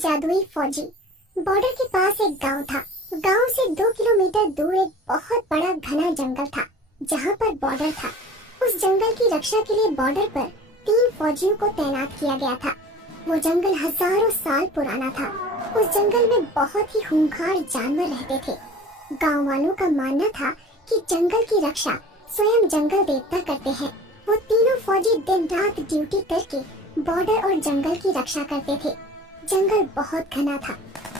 जादुई फौजी। बॉर्डर के पास एक गांव था। गांव से 2 किलोमीटर दूर एक बहुत बड़ा घना जंगल था जहां पर बॉर्डर था। उस जंगल की रक्षा के लिए बॉर्डर पर 3 फौजियों को तैनात किया गया था। वो जंगल हजारों साल पुराना था। उस जंगल में बहुत ही खूंखार जानवर रहते थे। गांव वालों का मानना था कि जंगल की रक्षा स्वयं जंगल देवता करते हैं। वो तीनों फौजी दिन रात ड्यूटी करके बॉर्डर और जंगल की रक्षा करते थे। जंगल बहुत घना था,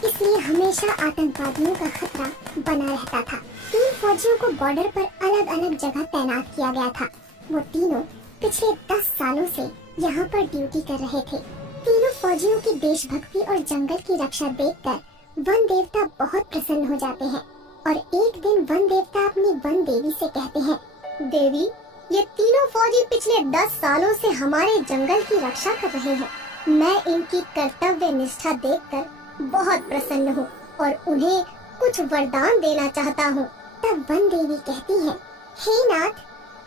इसलिए हमेशा आतंकवादियों का खतरा बना रहता था। 3 फौजियों को बॉर्डर पर अलग अलग जगह तैनात किया गया था। वो तीनों पिछले 10 सालों से यहाँ पर ड्यूटी कर रहे थे। तीनों फौजियों की देशभक्ति और जंगल की रक्षा देखकर वन देवता बहुत प्रसन्न हो जाते हैं और एक दिन वन देवता अपनी वन देवी से कहते हैं, देवी, ये तीनों फौजी पिछले 10 सालों से हमारे जंगल की रक्षा कर रहे हैं। मैं इनकी कर्तव्य निष्ठा देखकर बहुत प्रसन्न हूँ और उन्हें कुछ वरदान देना चाहता हूँ। तब वन देवी कहती है, हे नाथ,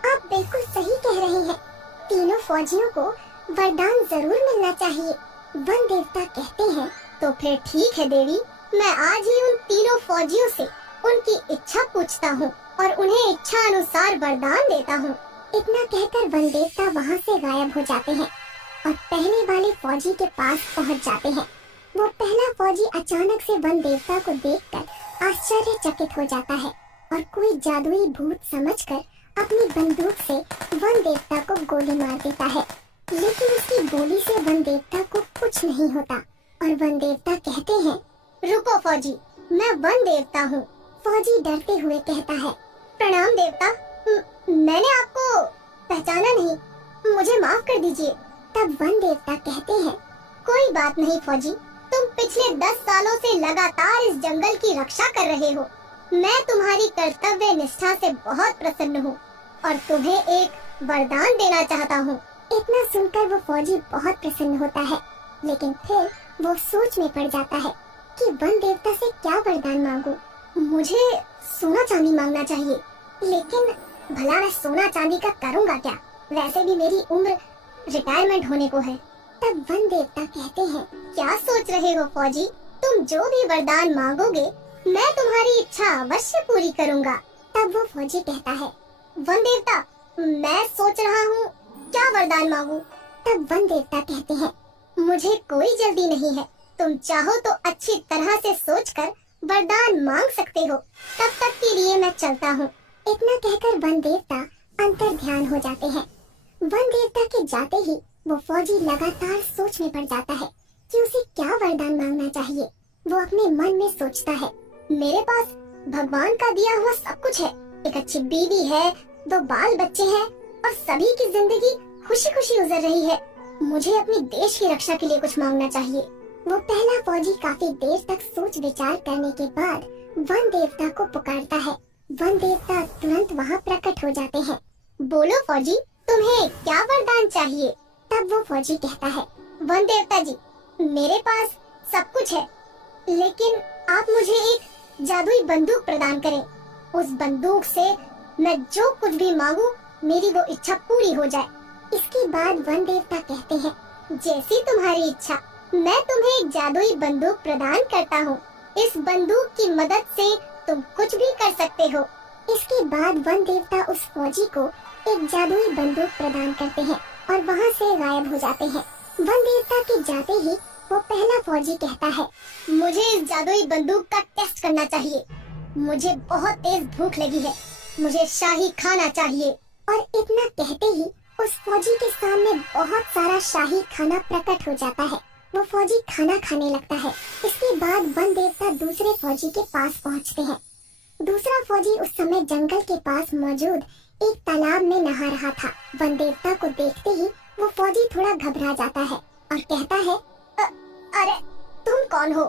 आप बिल्कुल सही कह रहे हैं। तीनों फौजियों को वरदान जरूर मिलना चाहिए। वन देवता कहते हैं, तो फिर ठीक है देवी, मैं आज ही उन तीनों फौजियों से उनकी इच्छा पूछता हूँ और उन्हें इच्छा अनुसार वरदान देता हूँ। इतना कहकर वन देवता वहाँ से गायब हो जाते हैं और पहले वाले फौजी के पास पहुँच जाते हैं। वो पहला फौजी अचानक से वन देवता को देखकर आश्चर्यचकित हो जाता है और कोई जादुई भूत समझकर अपनी बंदूक से वन देवता को गोली मार देता है। लेकिन उसकी गोली से वन देवता को कुछ नहीं होता और वन देवता कहते हैं, रुको फौजी, मैं वन देवता हूँ। फौजी डरते हुए कहता है, प्रणाम देवता, मैंने आपको पहचाना नहीं, मुझे माफ कर दीजिए। तब वन देवता कहते हैं, कोई बात नहीं फौजी, तुम पिछले 10 सालों से लगातार इस जंगल की रक्षा कर रहे हो। मैं तुम्हारी कर्तव्य निष्ठा से बहुत प्रसन्न हूँ और तुम्हें एक वरदान देना चाहता हूँ। इतना सुनकर वो फौजी बहुत प्रसन्न होता है, लेकिन फिर वो सोच में पड़ जाता है कि वन देवता से क्या वरदान मांगूं। मुझे सोना चांदी मांगना चाहिए, लेकिन भला मैं सोना चांदी का करूँगा क्या? वैसे भी मेरी उम्र रिटायरमेंट होने को है। तब वन देवता कहते हैं, क्या सोच रहे हो फौजी? तुम जो भी वरदान मांगोगे मैं तुम्हारी इच्छा अवश्य पूरी करूँगा। तब वो फौजी कहता है, वन देवता, मैं सोच रहा हूँ क्या वरदान मांगूं? तब वन देवता कहते हैं, मुझे कोई जल्दी नहीं है, तुम चाहो तो अच्छी तरह से सोचकर वरदान मांग सकते हो। तब तक के लिए मैं चलता हूँ। इतना कहकर वन देवता अंतर ध्यान हो जाते हैं। वन देवता के जाते ही वो फौजी लगातार सोच में पड़ जाता है कि उसे क्या वरदान मांगना चाहिए। वो अपने मन में सोचता है, मेरे पास भगवान का दिया हुआ सब कुछ है, एक अच्छी बीवी है, 2 बाल बच्चे हैं और सभी की जिंदगी खुशी खुशी गुजर रही है। मुझे अपने देश की रक्षा के लिए कुछ मांगना चाहिए। वो पहला फौजी काफी देर तक सोच विचार करने के बाद वन देवता को पुकारता है। वन देवता तुरंत वहाँ प्रकट हो जाते हैं। बोलो फौजी, तुम्हें क्या वरदान चाहिए? तब वो फौजी कहता है, वन देवता जी, मेरे पास सब कुछ है, लेकिन आप मुझे एक जादुई बंदूक प्रदान करें। उस बंदूक से मैं जो कुछ भी मांगूं मेरी वो इच्छा पूरी हो जाए। इसके बाद वन देवता कहते हैं, जैसी तुम्हारी इच्छा, मैं तुम्हें एक जादुई बंदूक प्रदान करता हूँ। इस बंदूक की मदद से तुम कुछ भी कर सकते हो। इसके बाद वन देवता उस फौजी को एक जादुई बंदूक प्रदान करते हैं और वहाँ से गायब हो जाते हैं। वन देवता के जाते ही वो पहला फौजी कहता है, मुझे इस जादुई बंदूक का टेस्ट करना चाहिए। मुझे बहुत तेज भूख लगी है, मुझे शाही खाना चाहिए। और इतना कहते ही उस फौजी के सामने बहुत सारा शाही खाना प्रकट हो जाता है। वो फौजी खाना खाने लगता है। इसके बाद वन देवता दूसरे फौजी के पास पहुंचते हैं। दूसरा फौजी उस समय जंगल के पास मौजूद एक तालाब में नहा रहा था। वन देवता को देखते ही वो फौजी थोड़ा घबरा जाता है और कहता है, अरे तुम कौन हो?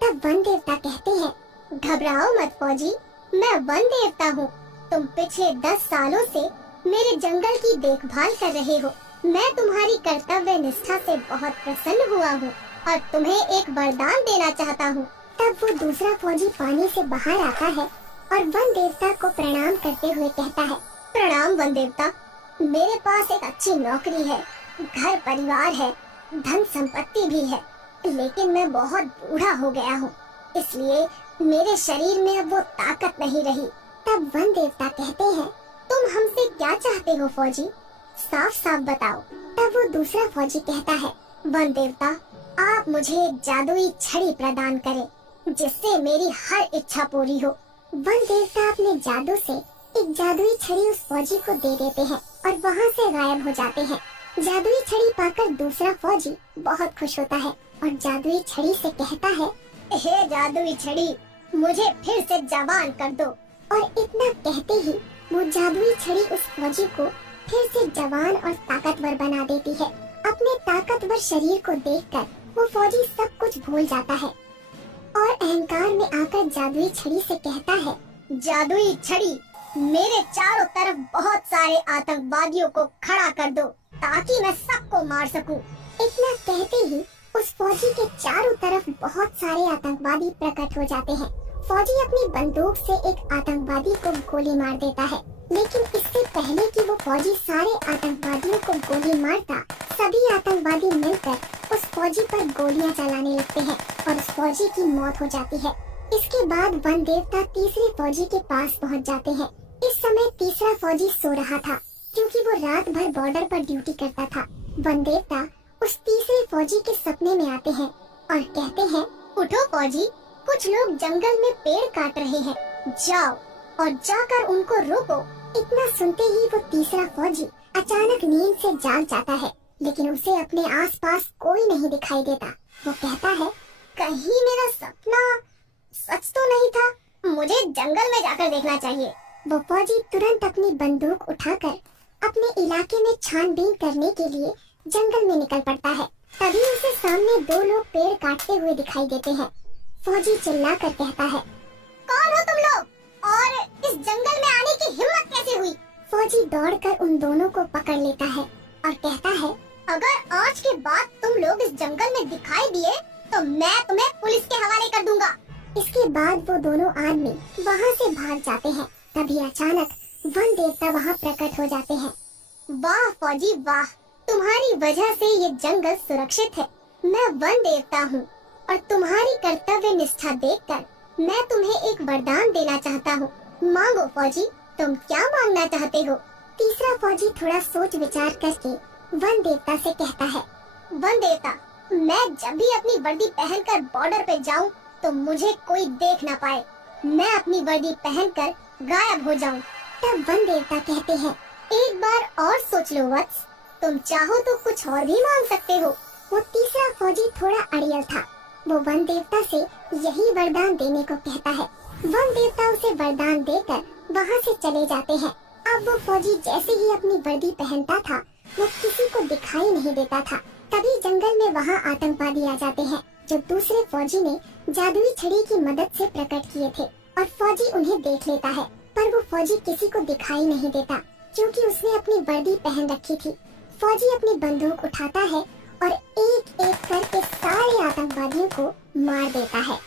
तब वन देवता कहते हैं, घबराओ मत फौजी, मैं वन देवता हूँ। तुम पिछले 10 सालों से मेरे जंगल की देखभाल कर रहे हो। मैं तुम्हारी कर्तव्य निष्ठा से बहुत प्रसन्न हुआ हूँ और तुम्हें एक वरदान देना चाहता हूँ। तब वो दूसरा फौजी पानी से बाहर आता है और वन देवता को प्रणाम करते हुए कहता है, प्रणाम वन देवता, मेरे पास एक अच्छी नौकरी है, घर परिवार है, धन संपत्ति भी है। लेकिन मैं बहुत बूढ़ा हो गया हूँ, इसलिए मेरे शरीर में अब वो ताकत नहीं रही। तब वन देवता कहते हैं, तुम हमसे क्या चाहते हो फौजी, साफ साफ बताओ। तब वो दूसरा फौजी कहता है, वन देवता, आप मुझे एक जादुई छड़ी प्रदान करें जिससे मेरी हर इच्छा पूरी हो। वन देवता अपने जादू से एक जादुई छड़ी उस फौजी को दे देते हैं और वहाँ से गायब हो जाते हैं। जादुई छड़ी पाकर दूसरा फौजी बहुत खुश होता है और जादुई छड़ी से कहता है, हे जादुई छड़ी, मुझे फिर से जवान कर दो। और इतना कहते ही वो जादुई छड़ी उस फौजी को फिर से जवान और ताकतवर बना देती है। अपने ताकतवर शरीर को देखकर वो फौजी सब कुछ भूल जाता है और अहंकार में आकर जादुई छड़ी से कहता है, जादुई छड़ी, मेरे चारों तरफ बहुत सारे आतंकवादियों को खड़ा कर दो ताकि मैं सबको मार सकूं। इतना कहते ही उस फौजी के चारों तरफ बहुत सारे आतंकवादी प्रकट हो जाते हैं। फौजी अपनी बंदूक से एक आतंकवादी को गोली मार देता है, लेकिन इससे पहले कि वो फौजी सारे आतंकवादियों को गोली मारता, सभी आतंकवादी मिलकर उस फौजी पर गोलियां चलाने लगते हैं और उस फौजी की मौत हो जाती है। इसके बाद वन देवता तीसरे फौजी के पास पहुंच जाते हैं। इस समय तीसरा फौजी सो रहा था क्योंकि वो रात भर बॉर्डर पर ड्यूटी करता था। वन देवता उस तीसरे फौजी के सपने में आते हैं और कहते हैं, उठो फौजी, कुछ लोग जंगल में पेड़ काट रहे हैं, जाओ और जाकर उनको रोको। इतना सुनते ही वो तीसरा फौजी अचानक नींद से जाग जाता है, लेकिन उसे अपने आसपास कोई नहीं दिखाई देता। वो कहता है, कहीं मेरा सपना सच तो नहीं था, मुझे जंगल में जाकर देखना चाहिए। वो फौजी तुरंत अपनी बंदूक उठाकर अपने इलाके में छानबीन करने के लिए जंगल में निकल पड़ता है। तभी उसे सामने दो लोग पेड़ काटते हुए दिखाई देते हैं। फौजी चिल्लाकर कहता है, कौन हो तुम लोग और इस जंगल में आने की हिम्मत कैसे हुई? फौजी दौड़कर उन दोनों को पकड़ लेता है और कहता है, अगर आज के बाद तुम लोग इस जंगल में दिखाई दिए तो मैं तुम्हें पुलिस के हवाले कर दूंगा। इसके बाद वो दोनों आदमी वहाँ से भाग जाते हैं। तभी अचानक वन देवता वहाँ प्रकट हो जाते हैं। वाह फौजी वाह, तुम्हारी वजह से ये जंगल सुरक्षित है। मैं वन देवता हूँ और तुम्हारी कर्तव्य निष्ठा देखकर मैं तुम्हें एक वरदान देना चाहता हूँ। मांगो फौजी, तुम क्या मांगना चाहते हो? तीसरा फौजी थोड़ा सोच विचार करके वन देवता से कहता है, वन देवता, मैं जब भी अपनी वर्दी पहनकर बॉर्डर पे जाऊँ तो मुझे कोई देख ना पाए, मैं अपनी वर्दी पहनकर गायब हो जाऊँ। तब वन देवता कहते हैं, एक बार और सोच लो वत्स, तुम चाहो तो कुछ और भी मांग सकते हो। वो तीसरा फौजी थोड़ा अड़ियल था। वो वन देवता से यही वरदान देने को कहता है। वन देवता उसे वरदान देकर वहाँ से चले जाते हैं। अब वो फौजी जैसे ही अपनी वर्दी पहनता था, वो किसी को दिखाई नहीं देता था। तभी जंगल में वहाँ आतंकवादी आ जाते हैं, जो दूसरे फौजी ने जादुई छड़ी की मदद से प्रकट किए थे, और फौजी उन्हें देख लेता है। पर वो फौजी किसी को दिखाई नहीं देता क्योंकि उसने अपनी वर्दी पहन रखी थी। फौजी अपनी बंदूक उठाता है और एक एक करके सारे आतंकवादियों को मार देता है।